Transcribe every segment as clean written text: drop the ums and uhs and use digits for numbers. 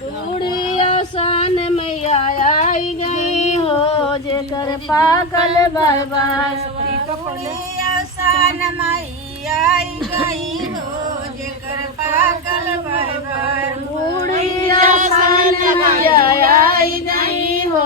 बूढ़ी अवसान मैया आई गई हो जेकर पाकल बरबार। बूढ़ी अवसान मैया आई गई हो जेकर पाकल बरबार। बूढ़ी अवसान मैया आई गई हो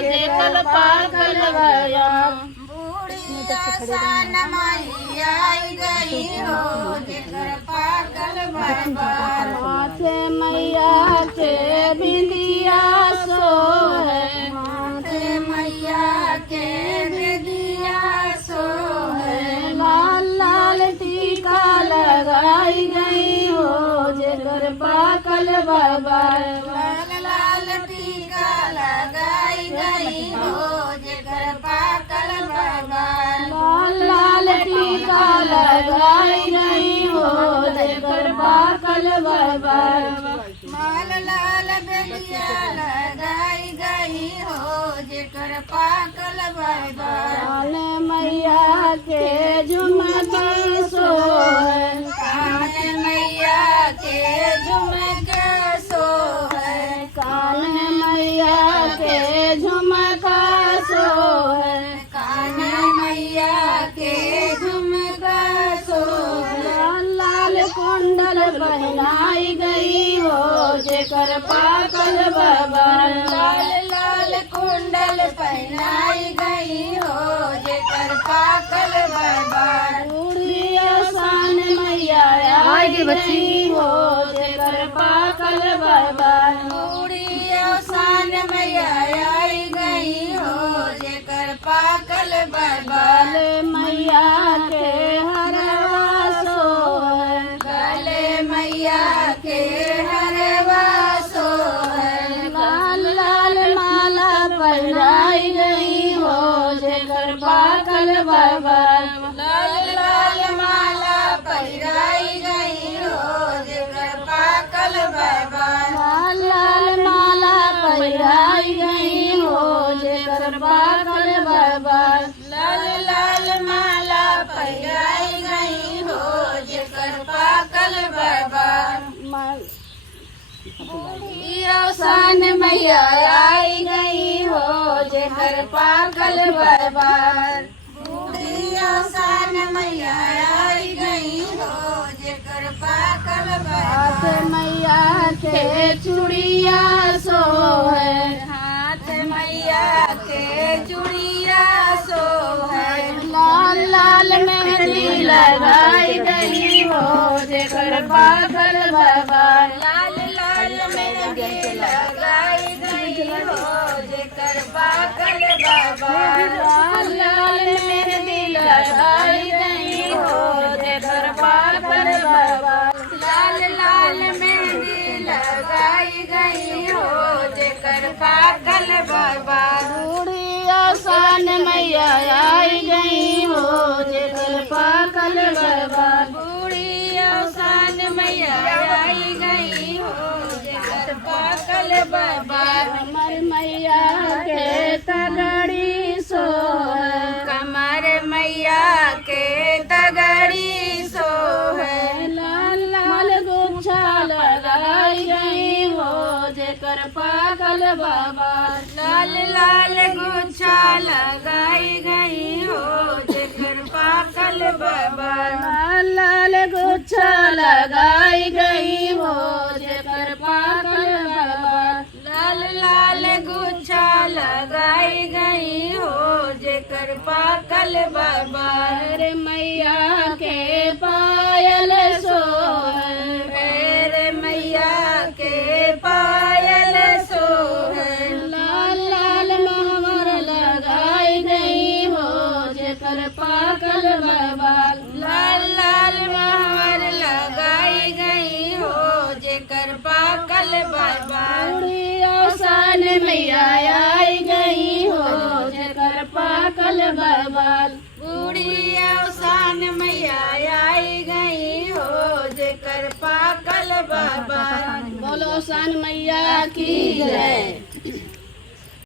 जेकर पाकल बरबार। बूढ़ी अवसान मैया आई गई हो जेकर पाकल बरबार। माथे मैया के बिंदिया सोहे, माथे मैया के बिंदिया सोहे। लाल लाल टीका लगाई गई हो जेकर पाकल बरबार। लाल लाल टीका लगाई गई हो जेकर पाकल बरबार। लाल लाल टीका लगाई गई हो जेकर पाकल बरबार। लाल लाल बेलिया लगाई गई हो जेकर पाकल बरबार। काले मैया के झुमका सोहे, काले मैया के झुमके सोहे। काले मैया के झुमका सोहे। काले मैया के झुमका सोहे। लाल लाल कुंडल पहनाई गई हो जेकर पाकल बरबार। लाल लाल कुंडल पहनाई गई हो जेकर पाकल बरबार। बूढ़ी अवसान मैया आई गई हो जेकर पाकल बरबार। बूढ़ी अवसान मैया आई गई हो जेकर पाकल बरबार। काले मैया के हरवा सोहे, काले मैया के हरवा सोहे। लाल लाल माला पहनाई गई हो जेकर पाकल बरबार। लाल लाल माला पहिराई गई हो जेकर पाकल बरबार। लाल लाल माला पहनाई गई हो जेकर पाकल बरबार। लाल लाल माला पहिराई गई हो जेकर पाकल बरबार। बूढ़ी अवसान मैया आई गई हो जेकर पाकल बरबार। बूढ़ी अवसान मैया आई गई हो जेकर पाकल हाथ बरबार। मैया के चूड़िया सोहे, हाथ मैया के चूड़िया सोहे। लाल लाल मेहंदी लगाई गई हो जेकर पाकल बरबार। लाल लाल मेहंदी लगाई गई हो जेकर पाकल बरबार। लाल लाल मेहंदी लगाई गई हो जेकर पाकल बरबार। लाल लाल मेहंदी लगाई गई हो जेकर पाकल बरबार। बूढ़ी अवसान मैया आई गई हो जेकर पाकल बरबार। बूढ़ी अवसान मैया आई गई हो जेकर पाकल बरबार। हमर मैया के तगड़ी सोहे, कमर मैया के तगड़ी सोहे। लाल लाल गुच्छा लगाई गई हो जेकर पाकल बरबार। लाल लाल गुच्छा लगाई गई हो जेकर पाकल बरबार। लाल लाल गुच्छा लगाई गई हो जेकर पाकल बरबार। लाल लाल गुच्छा लगाई गई हो जेकर पाकल बरबार। अरे मैया के पायल सोहे, पैर मैया के पायल सोहे। लाल लाल महवर लगाई गई हो जेकर पाकल बरबार। लाल लाल महवर लगाई गई हो जेकर पाकल बरबार। बूढ़ी अवसान मैया आई गई हो जेकर पाकल बरबार। बूढ़ी अवसान मैया आई गई हो जेकर पाकल बरबार। बोलो सान मैया की जय।